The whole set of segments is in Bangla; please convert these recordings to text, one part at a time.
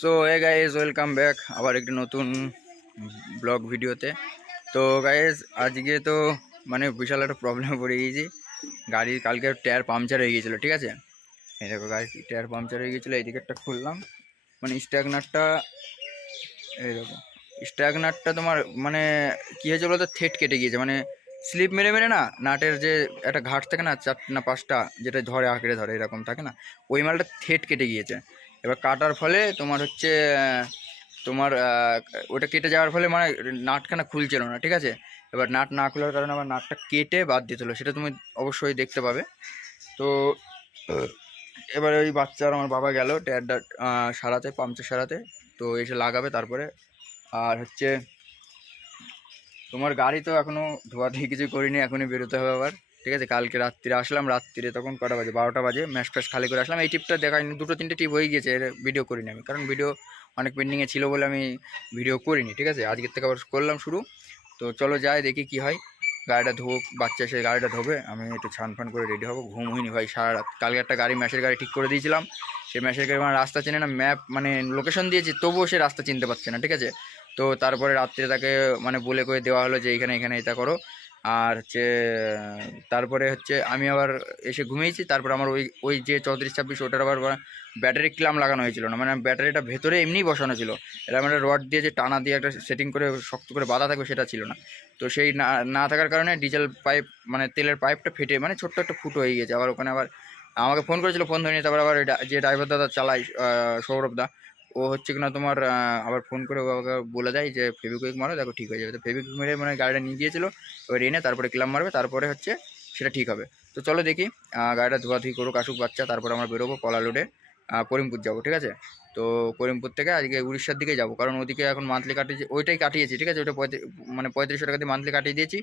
So hey guys welcome back আবার একটি নতুন ব্লগ ভিডিওতে। তো গাইজ আজকে তো মানে বিশাল একটা প্রবলেমে পড়ে গিয়েছি। গাড়ির কালকে টায়ার পাংচার হয়ে গিয়েছিলো, ঠিক আছে। এই দেখো গাড়ির টায়ার পাংচার হয়ে গিয়েছিলো, এই দিকেরটা খুললাম, মানে স্ট্যাগনারটা, এই দেখো স্ট্যাগনারটা তোমার মানে কী হয়েছে বলো তো, থেট কেটে গিয়েছে, মানে স্লিপ মেরে মেরে না নাটের যে একটা ঘাট থাকে না, 4 না 5টা যেটা ধরে আঁকড়ে ধরে এরকম থাকে না, ওই মালটা থেট কেটে গিয়েছে। এবার কাটার ফলে তোমার হচ্ছে তোমার ওটা কেটে যাওয়ার ফলে মানে নাটখানা খুলছিল না, ঠিক আছে। এবার নাট না খোলার কারণে আমার নাটটা কেটে বাদ দিতে হলো, সেটা তুমি অবশ্যই দেখতে পাবে। তো এবার ওই বাচ্চার আমার বাবা গেল টায়ারটা সারাতে, পাংচার সারাতে, তো এসে লাগাবে তারপরে। আর হচ্ছে তোমার গাড়ি তো এখনও ধোয়াধুয়ি কিছু করিনি, এখনই বেরোতে হবে আবার, ঠিক আছে। কালকে রাত্রিরে আসলাম, রাত্রিরে তখন কটা বাজে, 12টা বাজে, ম্যাশ ফ্যাশ খালি করে আসলাম। এই টিপটা দেখাইনি, 2-3টে টিপ হয়ে গিয়েছে, এর ভিডিও করিনি আমি, কারণ ভিডিও অনেক পেন্ডিংয়ে ছিল বলে আমি ভিডিও করিনি, ঠিক আছে। আজকের থেকে আবার করলাম শুরু। তো চলো যাই দেখি কি হয়। গাড়িটা ধোক, বাচ্চা এসে গাড়িটা ধোবে, আমি একটু ছান ফান করে রেডি হবো। ঘুম হয়নি ভাই সারা রাত। কালকে একটা গাড়ি, ম্যাশের গাড়ি ঠিক করে দিয়েছিলাম, সেই ম্যাশের গাড়ি মানে রাস্তা চেনে না, ম্যাপ মানে লোকেশন দিয়েছি তবুও সে রাস্তা চিনতে পারছে না, ঠিক আছে। তো তারপরে রাত্রে তাকে মানে বলে করে দেওয়া হলো যে এখানে এখানে এটা করো। আর হচ্ছে তারপরে হচ্ছে আমি আবার এসে ঘুমিয়েছি। তারপর আমার ওই ওই যে 34-26 ওটার আবার ব্যাটারি ক্লাম লাগানো হয়েছিল না, মানে ব্যাটারিটা ভেতরে এমনিই বসানো ছিল, এরকম একটা রড দিয়ে যে টানা দিয়ে একটা সেটিং করে শক্ত করে বাঁধা থাকবে সেটা ছিল না। তো সেই না থাকার কারণে ডিজেল পাইপ মানে তেলের পাইপটা ফেটে মানে ছোট্ট একটা ফুটো হয়ে গেছে। আবার ওখানে আবার আমাকে ফোন করেছিল, ফোন ধরিনি। তারপর আবার যে ড্রাইভার দাদা চালায় সৌরভ দা, ও হচ্ছে কিনা তোমার আবার ফোন করে ওকে বলে দেয় যে ফেভিকুইক মারো, দেখো ঠিক হয়ে যাবে। তো ফেভিকুইক মেরে মানে গাড়িটা নিয়ে গিয়েছিলো, এবার এনে তারপরে ক্লাম মারবে, তারপরে হচ্ছে সেটা ঠিক হবে। তো চলো দেখি, গাড়িটা ধোয়াধুয়ি করুক, আসুক বাচ্চা, তারপর আমরা বেরোবো কলা লোডে, করিমপুর যাবো, ঠিক আছে। তো করিমপুর থেকে আজকে উড়িষ্যার দিকে যাবো, কারণ ওদিকে এখন মান্থলি কাটিয়েছি, ওইটাই কাটিয়েছি, ঠিক আছে। ওইটা 3500 টাকা দিয়ে মান্থলি কাটিয়ে দিয়েছি,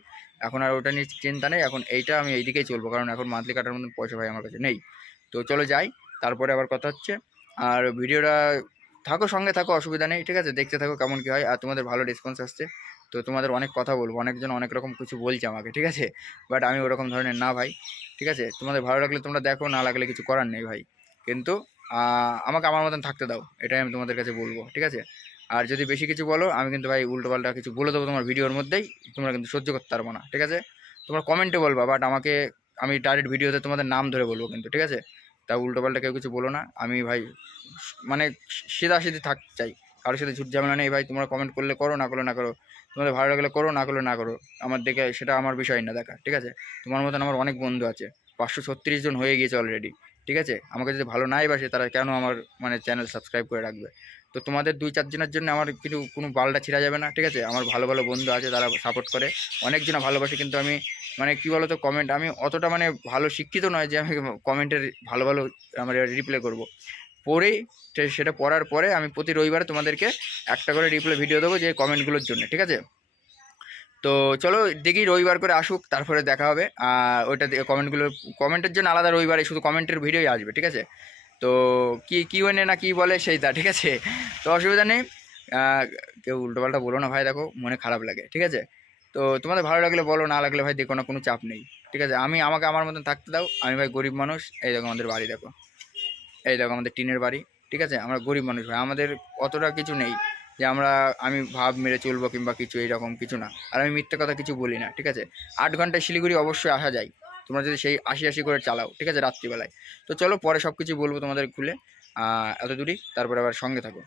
এখন আর ওটা নিয়ে চিন্তা নেই। এখন এইটা আমি এইদিকেই চলবো, কারণ এখন মান্থলি কাটার মতন পয়সা ভাই আমার কাছে নেই। তো চলো যাই, তারপরে আবার কথা হচ্ছে। আর ভিডিওটা থাকো, সঙ্গে থাকো, অসুবিধা নেই, ঠিক আছে। দেখতে থাকো কেমন কী হয়। আর তোমাদের ভালো রেসপন্স আসছে, তো তোমাদের অনেক কথা বলবো, অনেকজন অনেক রকম কিছু বলছে আমাকে, ঠিক আছে। বাট আমি ওরকম ধরনের না ভাই, ঠিক আছে। তোমাদের ভালো লাগলে তোমরা দেখো, না লাগলে কিছু করার নেই ভাই, কিন্তু আমাকে আমার মতন থাকতে দাও, এটাই আমি তোমাদের কাছে বলবো, ঠিক আছে। আর যদি বেশি কিছু বলো, আমি কিন্তু ভাই উল্টোপাল্টা কিছু বলে দেবো তোমার ভিডিওর মধ্যেই, তোমরা কিন্তু সহ্য করতে পারবো না, ঠিক আছে। তোমরা কমেন্টে বলবা, বাট আমাকে আমি ডাইরেক্ট ভিডিওতে তোমাদের নাম ধরে বলবো কিন্তু, ঠিক আছে। তা উল্টোপাল্টা কেউ কিছু বলো না, আমি ভাই মানে সিধাসিধি থাকতে চাই, কারোর সাথে ঝুট ঝামেলা নেই ভাই। তোমরা কমেন্ট করলে করো, না করলে না করো, তোমাদের ভালো লাগলে করো, না করলে না করো, আমার দেখে সেটা আমার বিষয় না দেখা, ঠিক আছে। তোমার মতন আমার অনেক বন্ধু আছে, 536 জন হয়ে গিয়েছে অলরেডি, ঠিক আছে। আমাকে যদি ভালো নাই বাসে, তারা কেন আমার মানে চ্যানেল সাবস্ক্রাইব করে রাখবে। তো তোমাদের 2-4 জনের জন্য আমার কিন্তু কোনো বালটা ছিঁড়া যাবে না, ঠিক আছে। আমার ভালো ভালো বন্ধু আছে, তারা সাপোর্ট করে, অনেকজনা ভালোবাসে, কিন্তু আমি মানে কী বলো তো, কমেন্ট আমি অতটা মানে ভালো শিক্ষিত নয় যে আমি কমেন্টের ভালো ভালো আমার রিপ্লাই করবো। পড়েই সেটা পড়ার পরে আমি প্রতি রবিবারে তোমাদেরকে একটা করে রিপ্লাই ভিডিও দেবো যে কমেন্টগুলোর জন্য, ঠিক আছে। তো চলো দেখি, রবিবার করে আসুক, তারপরে দেখা হবে। আর ওইটা কমেন্টের জন্য আলাদা রবিবারে শুধু কমেন্টের ভিডিওই আসবে, ঠিক আছে। তো কি ওনে না কি বলে সেইটা, ঠিক আছে। তো অসুবিধা নেই, কেউ উল্টোপাল্টা বলো না ভাই, দেখো মনে খারাপ লাগে, ঠিক আছে। তো তোমাদের ভালো লাগলে বলো, না লাগলে ভাই দেখো না, কোনো চাপ নেই, ঠিক আছে। আমাকে আমার মতন থাকতে দাও, আমি ভাই গরিব মানুষ। এই দেখো আমাদের বাড়ি দেখো, এই দেখো আমাদের টিনের বাড়ি, ঠিক আছে। আমরা গরিব মানুষ ভাই, আমাদের অতটা কিছু নেই যে আমি ভাব মেরে চলবো কিংবা কিছু, এইরকম কিছু না। আর আমি মিথ্যে কথা কিছু বলি না, ঠিক আছে। 8 ঘন্টায় শিলিগুড়ি অবশ্যই আসা যায়, তোমরা যদি সেই 80 করে চালাও, ঠিক আছে, রাত্রিবেলায়। তো চলো পরে সব কিছু বলবো তোমাদের খুলে, এত দূরই, তারপরে আবার সঙ্গে থাকো।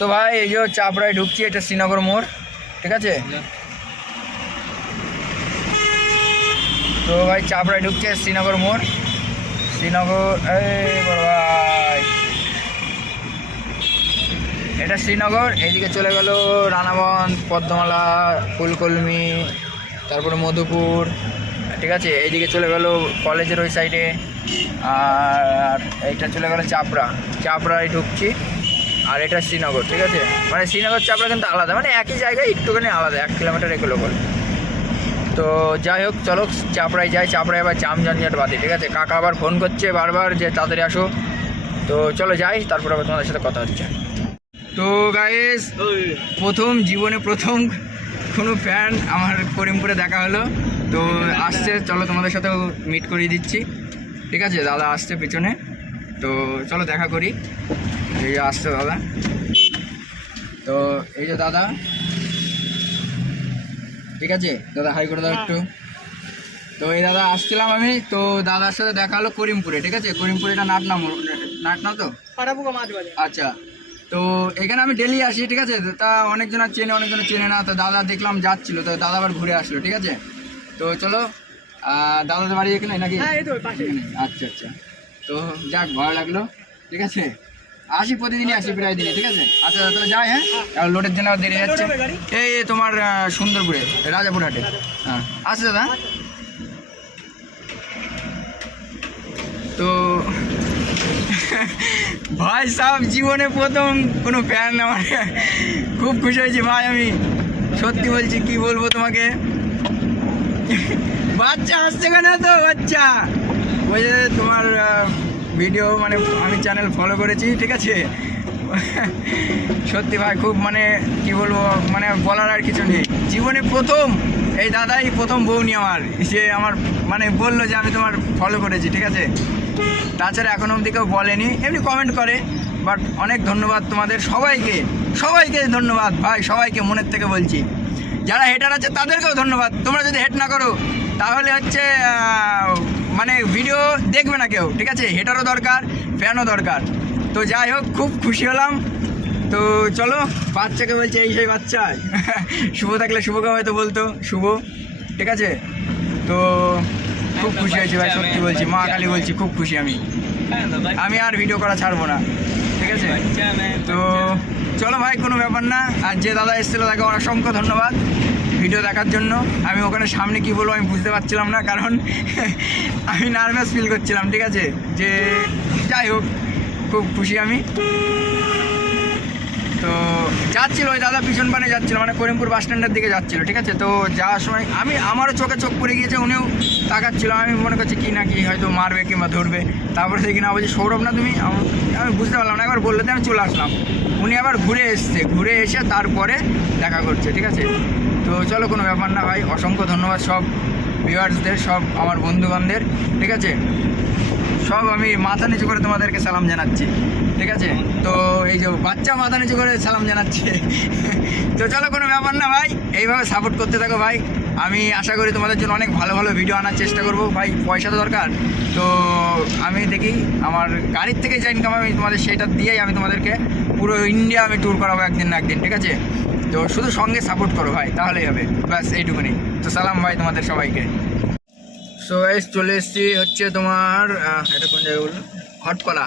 তো ভাই এই যে চাপড়ায় ঢুকছি, এটা শ্রীনগর মোড়, ঠিক আছে। তো ভাই চাপড়ায় ঢুকছে শ্রীনগর মোড়, শ্রীনগর, এই বড় ভাই এটা শ্রীনগর। এইদিকে চলে গেল রানাবন, পদ্মমালা, ফুলকলমি, তারপরে মধুপুর, ঠিক আছে। এইদিকে চলে গেল কলেজের ওই সাইডে। আর এইটা চলে গেল চাপড়ায় ঢুকছি। আর এটা শ্রীনগর, ঠিক আছে। মানে শ্রীনগর চাপড়া কিন্তু আলাদা, মানে একই জায়গায় একটুখানি আলাদা, 1 কিলোমিটার এগুলো বলে, তো যাই হোক চলো চাপড়ায় যাই, চাপড়ায় আবার জাম জঞ্জাট বাদে, ঠিক আছে। কাকা আবার ফোন করছে বারবার যে তাড়াতাড়ি আসো, তো চলো যাই, তারপর আবার তোমাদের সাথে কথা হচ্ছে। তো গাইস জীবনে প্রথম কোনো ফ্যান আমার করিমপুরে দেখা হলো, তো আসছে, চলো তোমাদের সাথেও মিট করিয়ে দিচ্ছি, ঠিক আছে। দাদা আসছে পিছনে, তো চলো দেখা করি। এই যে আসছে দাদা, তো এই যে দাদা, ঠিক আছে। দাদা হাই করে দাও একটু। তো এই দাদা আসছিলাম আমি, তো দাদার সাথে দেখা হলো করিমপুরে, ঠিক আছে। করিমপুরে এটা নাট না তো, আচ্ছা। তো এখানে আমি ডেলি আসি, ঠিক আছে। তা অনেকজনের চেনে, অনেকজনের চেনে না, তো দাদা দেখলাম যাচ্ছিলো, তো দাদা আবার ঘুরে আসলো, ঠিক আছে। তো চলো, দাদাদের বাড়ি এখানে নাকি? আচ্ছা আচ্ছা, তো যাক ভালো লাগলো, ঠিক আছে। আসি প্রতিদিনই আসি, প্রায় দিনে, ঠিক আছে। আচ্ছা তাহলে যাই, হ্যাঁ, লোডের জন্য দেরি যাচ্ছে। এই তোমার সুন্দরপুরে রাজাপুর হাটে, হ্যাঁ। আচ্ছা দাদা, তো ভাই সাহেব জীবনে প্রথম কোনো ফ্যান আমার, খুব খুশি হয়েছি ভাই, আমি সত্যি বলছি, কি বলবো তোমাকে। বাচ্চা আসছে কেন? তো বাচ্চা ওই যে তোমার ভিডিও, মানে আমি চ্যানেল ফলো করেছি, ঠিক আছে। সত্যি ভাই খুব, মানে কি বলবো, মানে বলার আর কিছু নেই। জীবনে প্রথম এই দাদাই প্রথম বউনি আমার, সে আমার মানে বললো যে আমি তোমার ফলো করেছি, ঠিক আছে। তাছাড়া এখনো অবধি কেউ বলেনি, এমনি কমেন্ট করে। বাট অনেক ধন্যবাদ তোমাদের সবাইকে, সবাইকে ধন্যবাদ ভাই, সবাইকে মনের থেকে বলছি। যারা হেটার আছে তাদেরকেও ধন্যবাদ। তোমরা যদি হেট না করো তাহলে হচ্ছে মানে ভিডিও দেখবে না কেউ, ঠিক আছে। হেটারও দরকার, ফ্যানও দরকার। তো যাই হোক, খুব খুশি হলাম। তো চলো, বাচ্চাকে বলছে এই সেই বাচ্চা। শুভ থাকলে শুভকে হয়তো বলতো শুভ, ঠিক আছে। তো খুব খুশি হয়েছি ভাই, সত্যি বলছি, মা কালী বলছি, খুব খুশি আমি আর ভিডিও করা ছাড়বো না, ঠিক আছে। তো চলো ভাই, কোনো ব্যাপার না। আর যে দাদা এসেছিলো তাকে অসংখ্য ধন্যবাদ ভিডিও দেখার জন্য। আমি ওখানে সামনে কি বলবো আমি বুঝতে পারছিলাম না, কারণ আমি নার্ভাস ফিল করছিলাম, ঠিক আছে। যে যাই হোক, খুব খুশি আমি। তো যাচ্ছিল ওই দাদা পিছন পানে যাচ্ছিলো, মানে করিমপুর বাস স্ট্যান্ডের দিকে যাচ্ছিলো, ঠিক আছে। তো যাওয়ার সময় আমারও চোখে চোখ পড়ে গিয়েছে, উনিও তাকাচ্ছিল। আমি মনে করছি কি না কি হয়তো মারবে কিংবা ধরবে। তারপরে দেখি না বলছি সৌরভ না তুমি, আমি বুঝতে পারলাম না। একবার বললে আমি চলে আসলাম, উনি আবার ঘুরে এসে তারপরে দেখা করছে, ঠিক আছে। তো চলো, কোনো ব্যাপার না ভাই, অসংখ্য ধন্যবাদ সব ভিউয়ার্সদের, সব আমার বন্ধুবান্ধবদের, ঠিক আছে। সব আমি মাথা নিচু করে তোমাদেরকে সালাম জানাচ্ছি, ঠিক আছে। তো এই যে বাচ্চা মাথা নিচু করে সালাম জানাচ্ছে। তো চলো, কোনো ব্যাপার না ভাই, এইভাবে সাপোর্ট করতে থাকো ভাই। আমি আশা করি তোমাদের জন্য অনেক ভালো ভালো ভিডিও আনার চেষ্টা করব ভাই। পয়সা তো দরকার, তো আমি দেখি আমার গাড়ির থেকে যা ইনকাম আমি তোমাদের সেটা দিয়েই আমি তোমাদেরকে পুরো ইন্ডিয়া আমি ট্যুর করাবো একদিন না একদিন, ঠিক আছে। তো শুধু সঙ্গে সাপোর্ট করো ভাই, তাহলেই হবে, ব্যাস এইটুকুনি। তো সালাম ভাই তোমাদের সবাইকে। সো গাইস, চলে এসেছি হচ্ছে তোমার এটা কোন জায়গা বললো, হটপাড়া।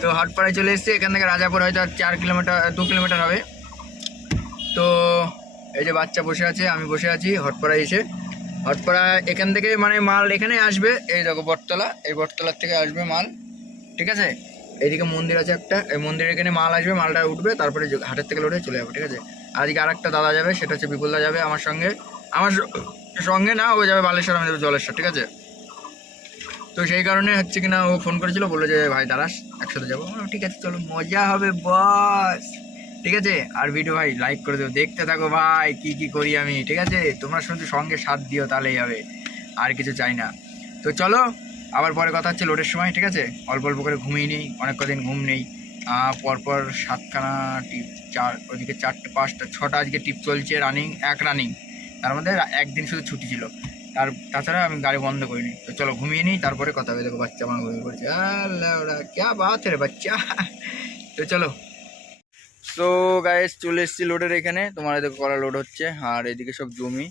তো হটপাড়ায় চলে এসেছি, এখান থেকে রাজাপুর হয়তো 2 কিলোমিটার হবে। তো এই যে বাচ্চা বসে আছে, আমি বসে আছি হটপাড়ায় এসে। হটপাড়া এখান থেকে মানে মাল এখানে আসবে, এই দেখো বটতলা, এই বটতলার থেকে আসবে মাল, ঠিক আছে। এইদিকে মন্দির আছে একটা, এই মন্দিরের এখানে মাল আসবে, মালটা উঠবে, তারপরে হাটের থেকে লোডে চলে যাবে, ঠিক আছে। আজকে আর একটা দাদা যাবে, সেটা হচ্ছে বিপুলদা যাবে আমার সঙ্গে না, ও যাবে বালেশ্বর, আমি যাবে জলেশ্বর, ঠিক আছে। তো সেই কারণে হচ্ছে কিনা ও ফোন করেছিল, বললো যে ভাই দাঁড়াস, একসাথে যাবো। ঠিক আছে চলো, মজা হবে বস, ঠিক আছে। আর ভিডিও ভাই লাইক করে দেবো, দেখতে থাকো ভাই কি কি করি আমি, ঠিক আছে। তোমরা শুধু সঙ্গে সাথ দিও, তাহলেই হবে, আর কিছু চাই না। তো চলো, আবার পরে কথা হচ্ছে লোডের সময়, ঠিক আছে। অল্প অল্প করে ঘুমিয়ে নিই, অনেক কদিন ঘুম নেই। পরপর 7খানা টিপ, ওইদিকে 4টে 5টা 6টা আজকে টিপ চলছে, রানিং তার মধ্যে একদিন শুধু ছুটি ছিল, তাছাড়া আমি গাড়ি বন্ধ করিনি। তো চলো ঘুমিয়ে নিই, তারপরে কথা হবে। দেখো বাচ্চা আমার ঘুমিয়ে পড়ছে, ওরা ক্যা বাত রে বাচ্চা। তো চলো, সো গাইস চলে এসেছি লোডের এখানে। তোমার দেখো কলা লোড হচ্ছে, আর এদিকে সব জমি।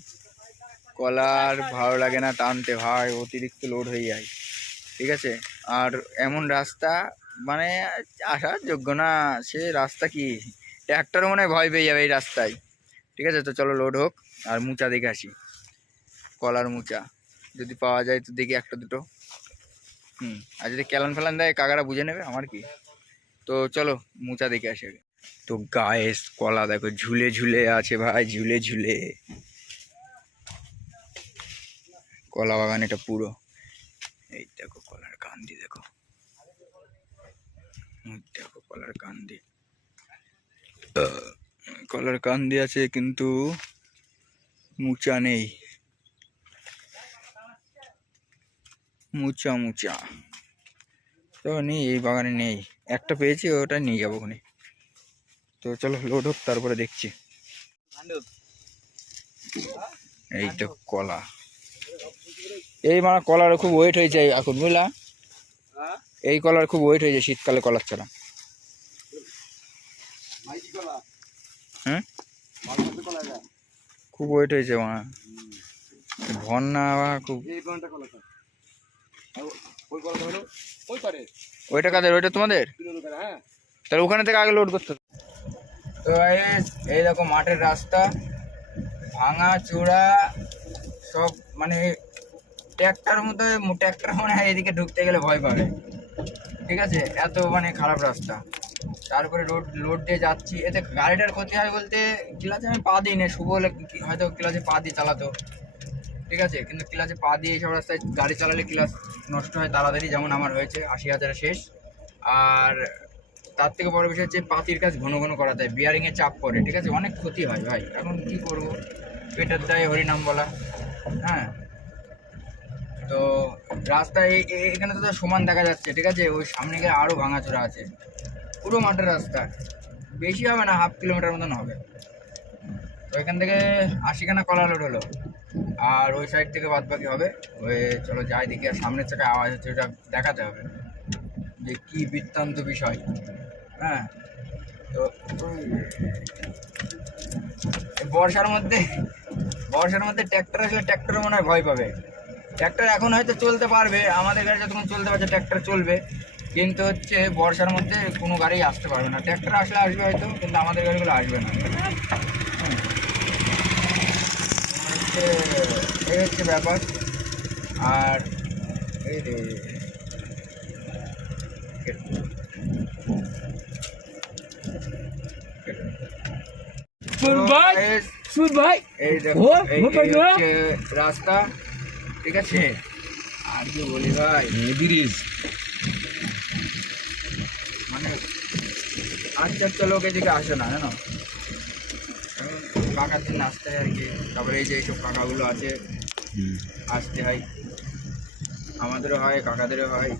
কলার ভালো লাগে না টানতে ভাই, অতিরিক্ত লোড হয়ে যায়, ঠিক আছে। আর এমন রাস্তা মানে আসার যোগ্য না, সে রাস্তা কি, ট্র্যাক্টরও মনে হয় ভয় পেয়ে যাবে এই রাস্তায়, ঠিক আছে। তো চলো লোড হোক, আর মুচা দেখে আসি, কলার মুচা যদি পাওয়া যায় তো দেখি একটা দুটো। আর যদি ক্যালান ফেলান দেয় কাকারা বুঝে নেবে, আমার কি। তো চলো মুচা দেখে আসি আগে। তো গায়েস কলা দেখো ঝুলে ঝুলে আছে ভাই, ঝুলে ঝুলে। কলা বাগান এটা পুরো। এই দেখো কলার কান্দি, দেখো দেখো কলার কান্দি, কলার কান্দি আছে কিন্তু মুচা নেই, মুচা মুচা তো নেই এই বাগানে, নেই। একটা পেয়েছি, ওটা নিয়ে যাবো ওখানে। তো চলো লোড হোক, তারপরে দেখছি। এই তো কলা, এই মানে কলার খুব ওয়েট হয়েছে এখন, বুঝলা? এই কলার খুব ওয়েট হয়েছে শীতকালে কলার চারা। হ্যাঁ, খুব ওয়েট হয়েছে মা, ভন্না খুব। ওইটা কাদের? ওইটা তোমাদের? তাহলে ওখানে থেকে আগে লোড করতে। তো এই দেখো মাঠের রাস্তা, ভাঙা চূড়া সব, মানে ট্র্যাক্টর মতো, ট্র্যাক্টর মানে এদিকে ঢুকতে গেলে ভয় পাবে, ঠিক আছে? এত মানে খারাপ রাস্তা। তারপরে লোড দিয়ে যাচ্ছি, এতে গাড়িটার ক্ষতি হয় বলতে, ক্লাচে আমি পা দিই না, শুভ হলে হয়তো ক্লাচে পা দিয়ে চালাতো, ঠিক আছে? কিন্তু ক্লাচে পা দিয়ে এইসব রাস্তায় গাড়ি চালালে ক্লাচ নষ্ট হয় তাড়াতাড়ি, যেমন আমার হয়েছে 80,000 শেষ। আর তার থেকে বড় বিষয় হচ্ছে পাতির কাজ ঘন ঘন করা যায়, বিয়ারিংয়ে চাপ পড়ে, ঠিক আছে? অনেক ক্ষতি হয় ভাই, এখন কি করবো, পেটের দায়ে হরিনাম বলা। হ্যাঁ, তো রাস্তায় এখানে তো সমান দেখা যাচ্ছে, ঠিক আছে? ওই সামনে গিয়ে আরও ভাঙাচোরা আছে, পুরো মাঠের রাস্তা, বেশি হবে না, 1/2 কিলোমিটার মতন হবে। তো এখান থেকে 80খানা কলা লোড হলো, আর ওই সাইড থেকে বাদ বাকি হবে। ওই চলো যাই দেখি। আর সামনের চাকায় আওয়াজ হচ্ছে, ওটা দেখাতে হবে যে কি বৃত্তান্ত বিষয়। হ্যাঁ, তো বর্ষার মধ্যে ট্র্যাক্টর আসলে ট্র্যাক্টরে মনে হয় ভয় পাবে। ট্র্যাক্টর এখন হয়তো চলতে পারবে, আমাদের গাড়ি যতক্ষণ চলতে পারছে ট্র্যাক্টর চলবে, কিন্তু হচ্ছে বর্ষার মধ্যে কোনো গাড়ি আসতে পারবে না। ট্র্যাক্টর আসলে আসবে হয়তো, কিন্তু আমাদের গাড়িগুলো আসবে না। এই হচ্ছে ব্যাপার। আর এই রে এই দেখো রাস্তা, ঠিক আছে? আর কি বলি ভাই, মানে 8-4টা লোক এদিকে আসে না, জানো? কাকার দিন আসতে হয় আর কি। তারপরে এই যে এইসব কাকাগুলো আছে, আসতে হয়, আমাদেরও হয়, কাকাদেরও হয়।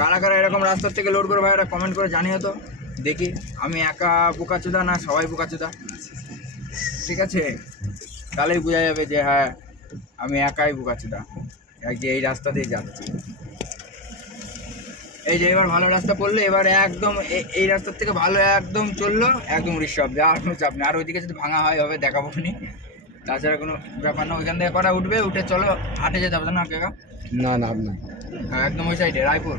কারা কারা এরকম রাস্তার থেকে লোড করে ভাই, একটা কমেন্ট করে জানিও তো দেখি। আমি একা বোকাচোদা না সবাই বোকাচোদা, ঠিক আছে? তাহলেই বোঝা যাবে যে হ্যাঁ আমি একাই বোকাচোদা, যে এই রাস্তা দিয়ে যাচ্ছি। এই যে এবার ভালো রাস্তা পড়লো, এবার একদম এই রাস্তার থেকে ভালো একদম চললো, একদম রিসব, আর কোনো চাপ নেই। আর ওইদিকে যদি ভাঙা হয় হবে, দেখাবো নি, তাছাড়া কোনো ব্যাপার না। ওইখান থেকে করা উঠবে, উঠে চলো হাটে যেতে হবে না কাকা? না না না, একদম ওই সাইডে রায়পুর,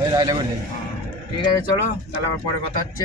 ওই রায়পুর। ঠিক আছে চলো, তাহলে আবার পরে কথা হচ্ছে।